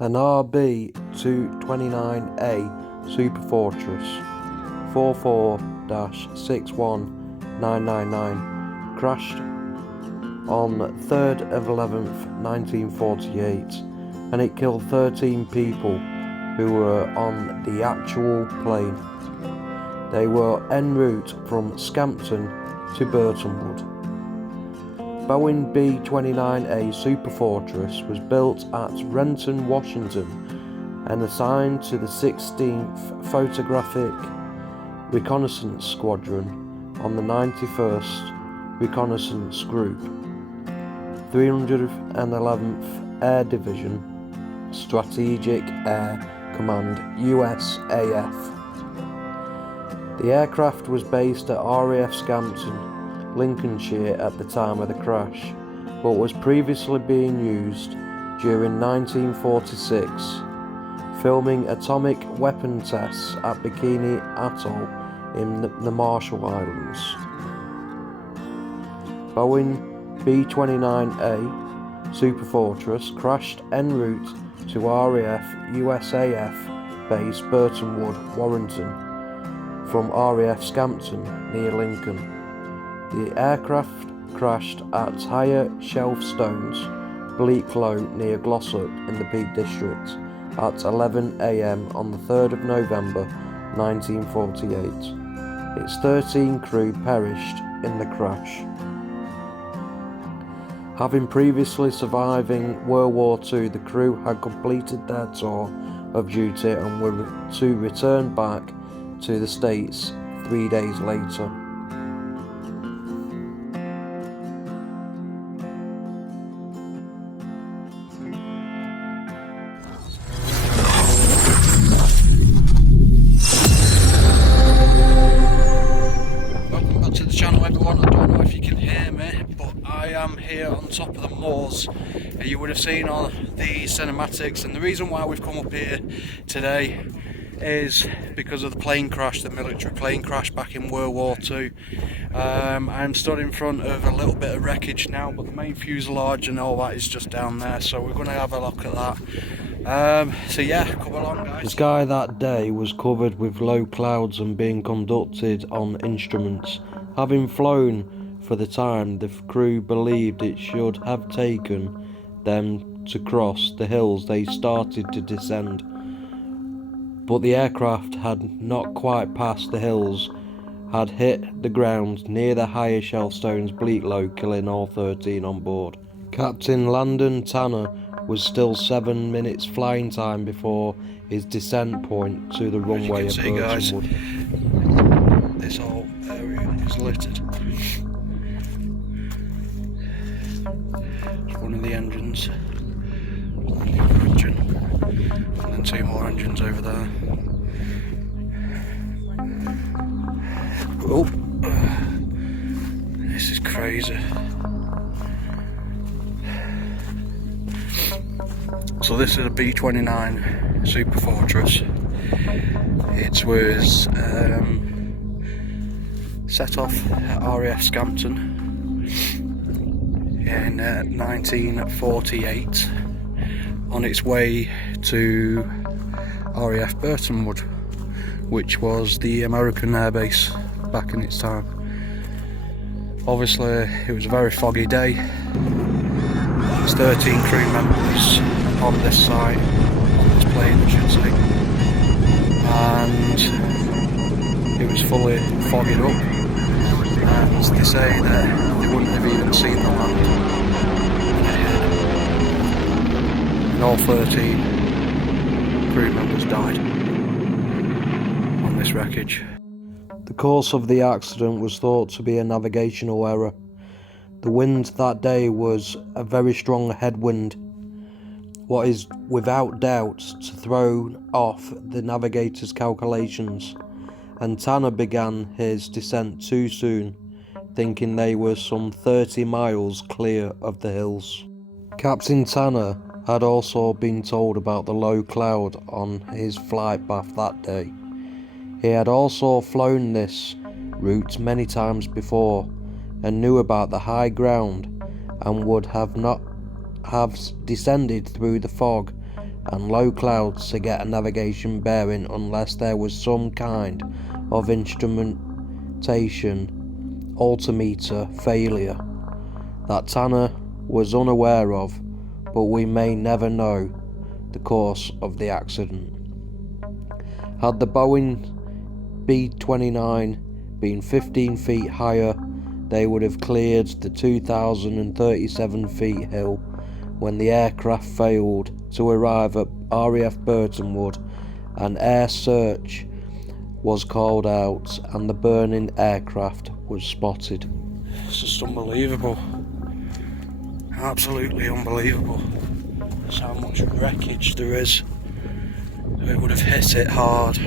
An RB-29A Superfortress 44-61999 crashed on 3rd of 11th 1948, and it killed 13 people who were on the actual plane. They were en route from Scampton to Burtonwood. Boeing B-29A Superfortress was built at Renton, Washington, and assigned to the 16th Photographic Reconnaissance Squadron on the 91st Reconnaissance Group, 311th Air Division, Strategic Air Command, USAF. The aircraft was based at RAF Scampton Lincolnshire at the time of the crash, but was previously being used during 1946, filming atomic weapon tests at Bikini Atoll in the Marshal Islands. Boeing B-29A Superfortress crashed en route to RAF USAF base Burtonwood Warrington from RAF Scampton near Lincoln. The aircraft crashed at Higher Shelf Stones Bleaklow near Glossop in the Peak District at 11 AM on the 3rd of November 1948. Its 13 crew perished in the crash. Having previously surviving World War II, the crew had completed their tour of duty and were to return back to the States 3 days later. Welcome back to the channel, everyone. I don't know if you can hear me, but I am here on top of the moors. You would have seen on the cinematics, and the reason why we've come up here today is because of the plane crash, the military plane crash back in World War II. I'm stood in front of a little bit of wreckage now, but the main fuselage and all that is just down there, so we're going to have a look at that. So yeah, come along guys. The sky that day was covered with low clouds and being conducted on instruments. Having flown for the time, the crew believed it should have taken them to cross the hills. They started to descend, but the aircraft had not quite passed the hills, had hit the ground near the Higher Shelf Stones Bleaklow, killing all 13 on board. Captain Landon Tanner was still 7 minutes flying time before his descent point to the runway of Burtonwood. This whole area is littered. It's one of the engines. The other engine. And then 2 more engines over there. Oh, this is crazy. So this is a B-29 Superfortress. It was set off at RAF Scampton in 1948 on its way to RAF Burtonwood, which was the American airbase back in its time. Obviously it was a very foggy day. There's 13 crew members on this side, on this plane I should say, and it was fully fogged up, and they say that they wouldn't have even seen the land, and all 13 crew members died on this wreckage. The cause of the accident was thought to be a navigational error. The wind that day was a very strong headwind, what is without doubt to throw off the navigator's calculations, and Tanner began his descent too soon, thinking they were some 30 miles clear of the hills. Captain Tanner had also been told about the low cloud on his flight path that day. He had also flown this route many times before and knew about the high ground, and would have not have descended through the fog and low clouds to get a navigation bearing unless there was some kind of instrumentation altimeter failure that Tanner was unaware of, but we may never know the cause of the accident. Had the Boeing B-29 been 15 feet higher, they would have cleared the 2,037 feet hill when the aircraft failed to arrive at RAF Burtonwood. An air search was called out and the burning aircraft was spotted. It's just unbelievable. Absolutely unbelievable. That's how much wreckage there is. It would have hit it hard.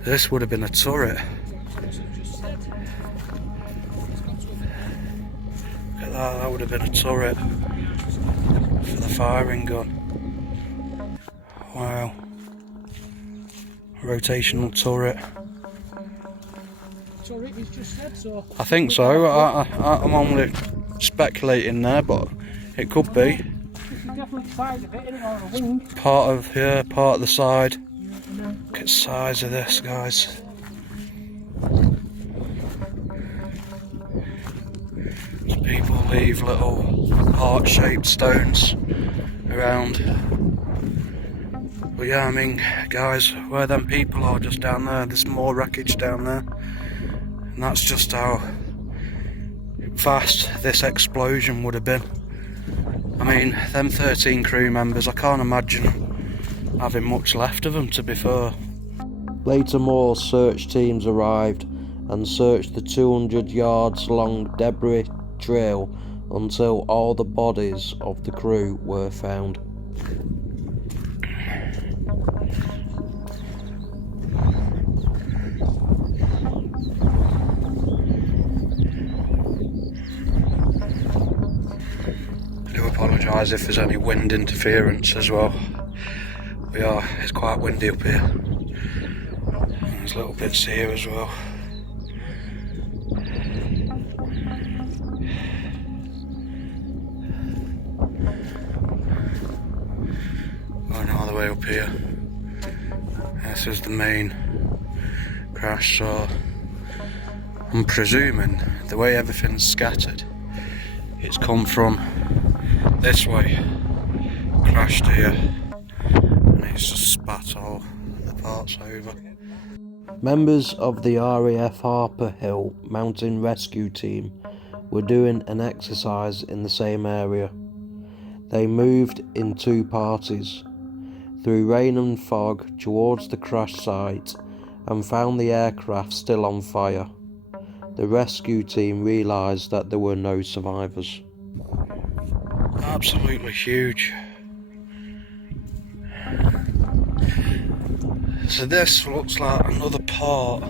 This would have been a turret. Look at that, that would have been a turret for the firing gun. Wow. Rotational turret. I think so. I'm only speculating there, but it could be. Part of the side. Look at the size of this, guys. People leave little heart-shaped stones around. But yeah, I mean, guys, where them people are just down there, there's more wreckage down there. And that's just how fast this explosion would have been. I mean, them 13 crew members, I can't imagine having much left of them, to be fair. Later, more search teams arrived and searched the 200 yards long debris trail until all the bodies of the crew were found. I do apologise if there's any wind interference as well. It's quite windy up here. And there's little bits here as well. Going all the way up here. This is the main crash, so I'm presuming the way everything's scattered, it's come from this way, crashed here, and it's just spat all the parts over. Members of the RAF Harper Hill Mountain Rescue Team were doing an exercise in the same area. They moved in two parties, through rain and fog towards the crash site, and found the aircraft still on fire. The rescue team realised that there were no survivors. Absolutely huge. So this looks like another part.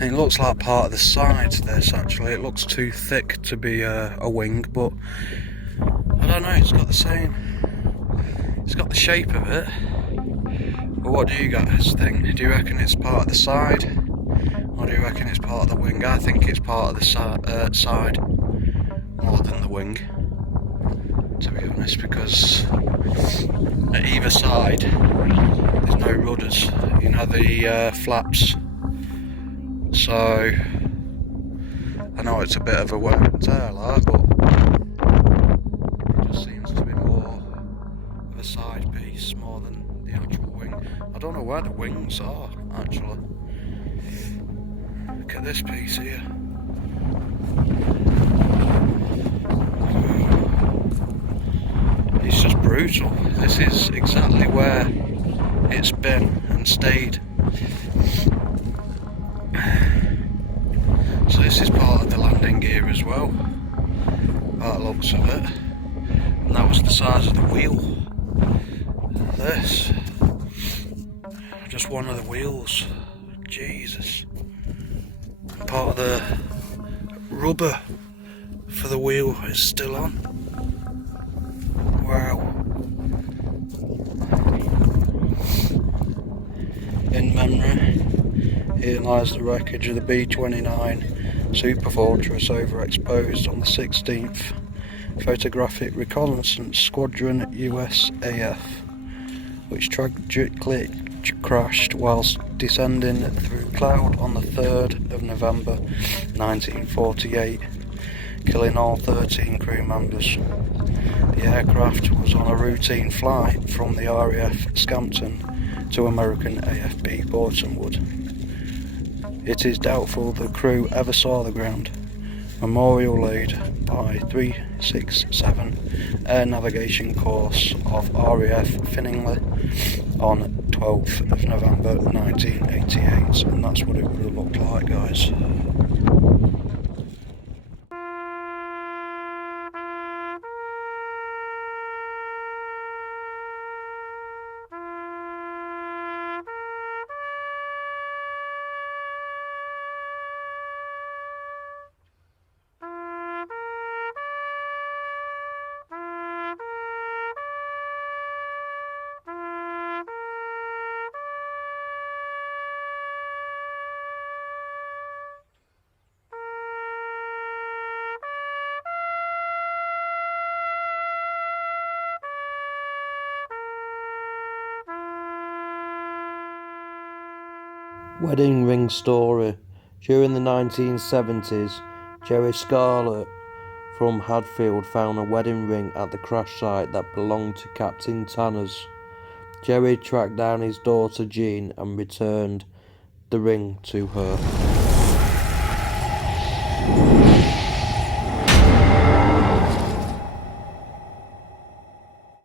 It looks like part of the sides, this actually. It looks too thick to be a wing, but I don't know, it's got the shape of it. But what do you guys think? Do you reckon it's part of the side? Or do you reckon it's part of the wing? I think it's part of the side more than the wing, to be honest, because at either side there's no rudders, you know, the flaps. So I know it's a bit of a wear and tear, like, but it just seems to be more of a side piece more than the actual wing. I don't know where the wings are actually. Look at this piece here. It's just brutal. This is exactly where it's been and stayed. So this is part of the landing gear as well, by the looks of it. And that was the size of the wheel. This, just one of the wheels. Jesus. Part of the rubber for the wheel is still on. Wow. In memory, here lies the wreckage of the B-29 Superfortress overexposed on the 16th Photographic Reconnaissance Squadron USAF, which tragically crashed whilst descending through cloud on the 3rd of November 1948, killing all 13 crew members. The aircraft was on a routine flight from the RAF Scampton to American AFB Burtonwood. It is doubtful the crew ever saw the ground. Memorial laid by 367 Air Navigation Course of RAF Finningley on 12th of November 1988, and that's what it would have looked like, guys. Wedding ring story. During the 1970s, Jerry Scarlett from Hadfield found a wedding ring at the crash site that belonged to Captain Tanner's. Jerry tracked down his daughter Jean and returned the ring to her.